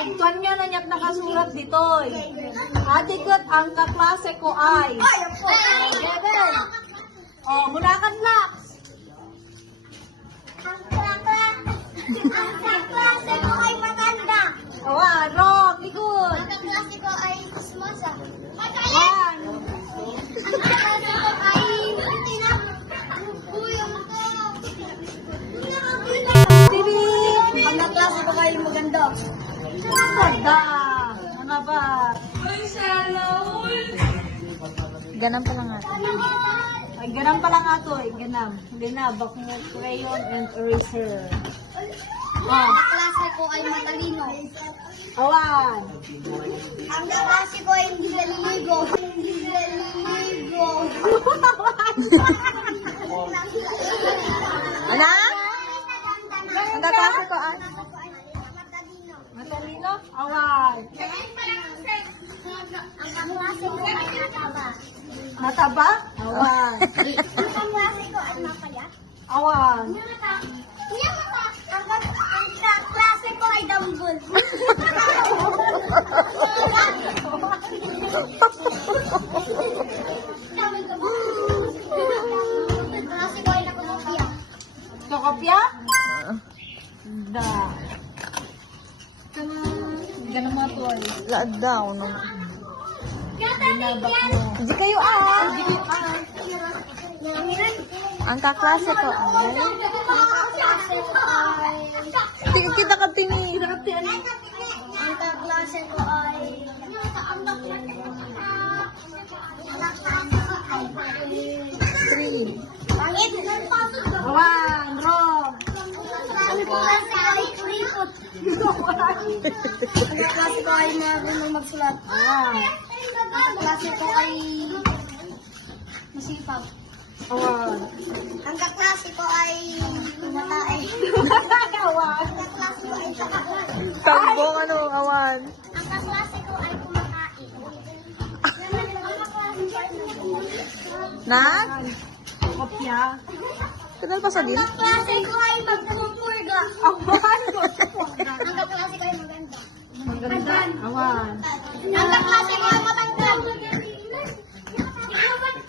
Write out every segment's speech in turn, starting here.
Tugtuan nyo na niya't nakasurat dito. Adigot ang kaklase ko ay. Seven. Oh, munakan lang. Ang kaklase ko ay maganda. Oh, wrong. Likod. Ang kaklase ko ay kismosa. One. Ang kaklase ko ay tinapuyong ko. Tibi. Ang kaklase ko ay maganda. Maganda. Ano ba? Ganun pa lang nga. Ay, ganam pala nga to eh. Ganam. Linabak mo crayon and eraser. Ang kaklase ko ay matalino. Awan. Ang kaklase ko ay hindi naliligo. Hindi naliligo. Ano? Ang kaklase ko ay... Matalino. Matalino? Awan. Ang kaklase ko ay mataba. Mataba? Awan. Ang kaklase ko ay mapayat. Awan. Ang kaklase ko ay dambul. Ang kaklase ko ay nakukopya. Kakopya? Da. Ganun mga to eh. Laad daw, no? Linabak mo. Hindi kayo ah. Ang kaklase ko ay... Kita ka tingin. Ang kaklase ko ay... Three. Pangit! Awan. Wrong. Ang kaklase ko ay kuripot. Ang kaklase ko ay marunong magsulat. Awan. Ang kaklase ko ay masipag. Awan. Ang kaklase ko ay matae. Awan. Ang kaklase ko ay takot. Tagbong ano, awan. Ang kaklase ko ay kumakain. Ang kaklase ko ay Na? Kakopya. Kanal pa sa din? Ang kaklase ko ay magpupurga. Awan. Ang kaklase ko ay maganda. Maganda. Awan. Ang kaklase ko ay matangkad.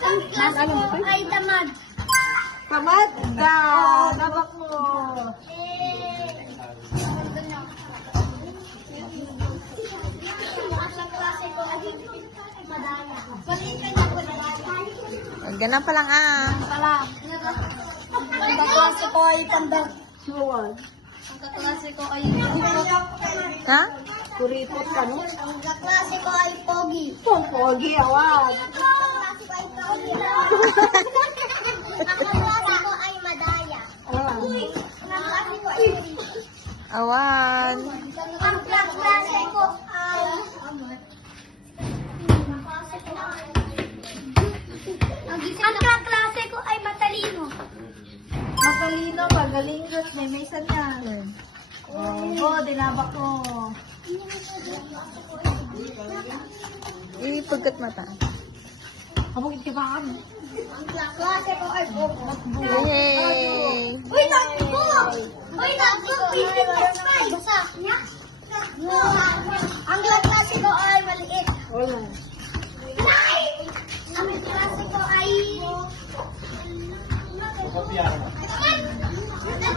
Ang kaklase ko ay tamad. Tamad. Da. Nabak mo. Ang kaklase ko ay madaya. Balikan ako na Ganun pa lang ah. Pala. Ang kaklase ko ay pandar. Awan. Ang kaklase ko ay Ha? Kuripot ka no? Ang kaklase ko ay pogi. Pogi. Awan. Ang kaklase ko ay pogi. Ang kaklase ko ay madaya. Awan. Ang kaklase ko ay Awan. ang kaklase ko ay ang kaklase ko ay matalino. Matalino. Magaling yun. May maysan yan. Oh, dinabak mo. Ipagkat mata. Kabukit ka ba kami? Ang kaklase ko ay bobo. Yay! Uy, takbo! Uy, takbo! Basa. Ang kaklase ko ay maliit. Wala. Ang kaklase ko ay...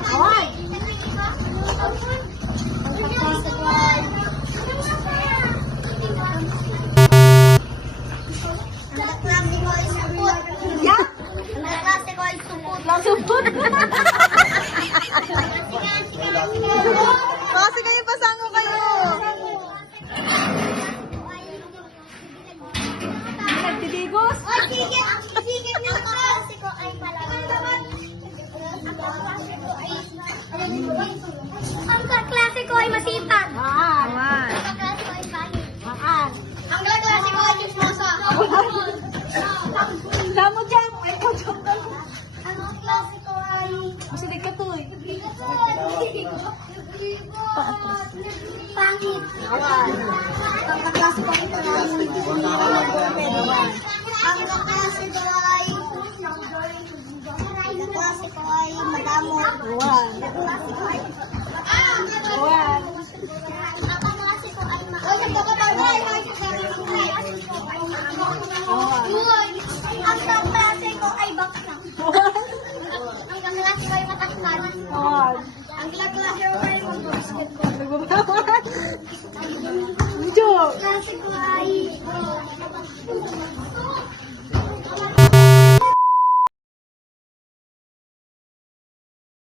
Awan. Ang kaklase ko ay... Ang kaklase ko ay supot. Yeah. Ang kaklase ko ay supot. Lasubot. Kasi kayo pasango kayo. Nagtitigos. Ay, sige! Sige! Ang kaklase ko ay malawak. Ang kaklase ko ay... Ang kaklase ko ay masipag. Awan. Awan. Ang kaklase ko ay pahit. Awan. Ang kaklase ko ay chismosa. Damo dyan. Ay, kutong ka. Ang kaklase ko ay... Masalig ka to eh. Pangit. Awan. Ang kaklase ko ay pangit. Ang kaklase ko ay... Ang kaklase ko ay madamo. Awan. Ang kaklase ko ay One. Ang kaklase ko ay Ang kaklase ko ay bakla. Ang kaklase ko ay matakpan. One. Ang kaklase ko ay mag-basketball. Nagbabawan. Video. Ang kaklase ko ay